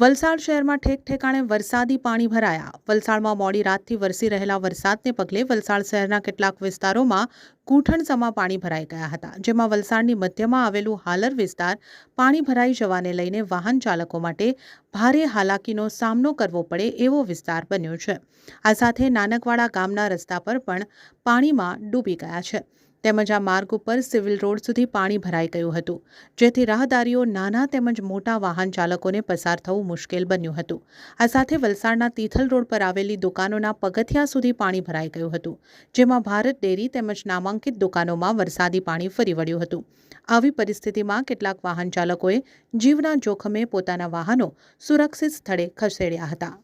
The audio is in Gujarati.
વલસાડ શહેરમાં ઠેક ઠેકાણે વરસાદી પાણી ભરાયા। વલસાડમાં મોડી રાતથી વરસી રહેલા વરસાદને પગલે વલસાડ શહેરના કેટલાક વિસ્તારોમાં ઘૂંટણસમા પાણી ભરાઈ ગયા હતા, જેમાં વલસાડની મધ્યમાં આવેલું હાલર વિસ્તાર પાણી ભરાઈ જવાને લઈને વાહન ચાલકો માટે ભારે હાલાકીનો સામનો કરવો પડે એવો વિસ્તાર બન્યો છે। આ સાથે નાનકવાડા ગામના રસ્તા પર પણ પાણીમાં ડૂબી ગયા છે। તેમજ આ માર્ગ ઉપર સિવિલ રોડ સુધી પાણી ભરાઈ ગયું હતું, જેથી રાહદારીઓ નાના તેમજ મોટા વાહન ચાલકોને પસાર થવું મુશ્કેલ બન્યું હતું। આ સાથે વલસાડના તિથલ રોડ પર આવેલી દુકાનોના પગથિયા સુધી પાણી ભરાઈ ગયું હતું, જેમાં ભારત ડેરી તેમજ નામાંકિત દુકાનોમાં વરસાદી પાણી ફરી વળ્યું હતું। આવી પરિસ્થિતિમાં કેટલાક વાહન ચાલકોએ જીવના જોખમે પોતાના વાહનો સુરક્ષિત સ્થળે ખસેડ્યા હતા।